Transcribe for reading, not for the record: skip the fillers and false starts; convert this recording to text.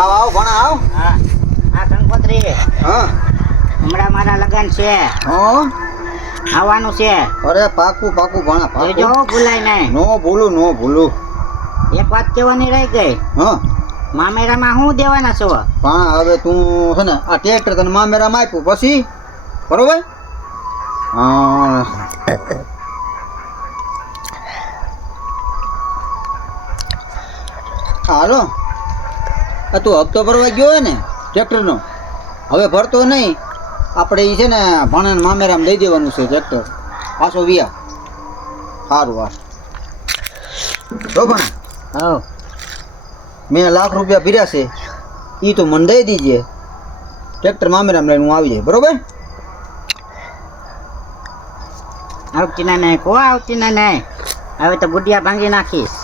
આવ આવ ભણા આવ. હા આ કંકોત્રી હા હમણાં મારા લગન છે, હા આવવાનું છે. અરે પાકું પાકું ભણા જોજો પાકું. ભૂલાય નહીં. નો ભૂલું. એક વાત કહેવાની રહી ગઈ. હા મામેરામાં શું દેવાના છો? પણ હવે તું છે ને આ ટ્રેક્ટર તને મામેરામાં આપ્યું પછી બરોબર. હા હાલો આ તું હપ્તો ભરવા ગયો હોય ને ટ્રેક્ટરનો, હવે ભરતો નહીં. આપણે એ છે ને ભાણાને મામેરામાં દઈ દેવાનું છે ટ્રેક્ટર પાછો વિયા. સારું હા તો પણ હા મેં લાખ રૂપિયા ભર્યા છે એ તો મને દઈ દીજે. ટ્રેક્ટર મામેરામ લઈને હું આવી જાય બરોબર. આવતી ના નહીં, કોઈ આવતી ના નહીં. હવે તો ગુડિયા ભાંગી નાખીશ.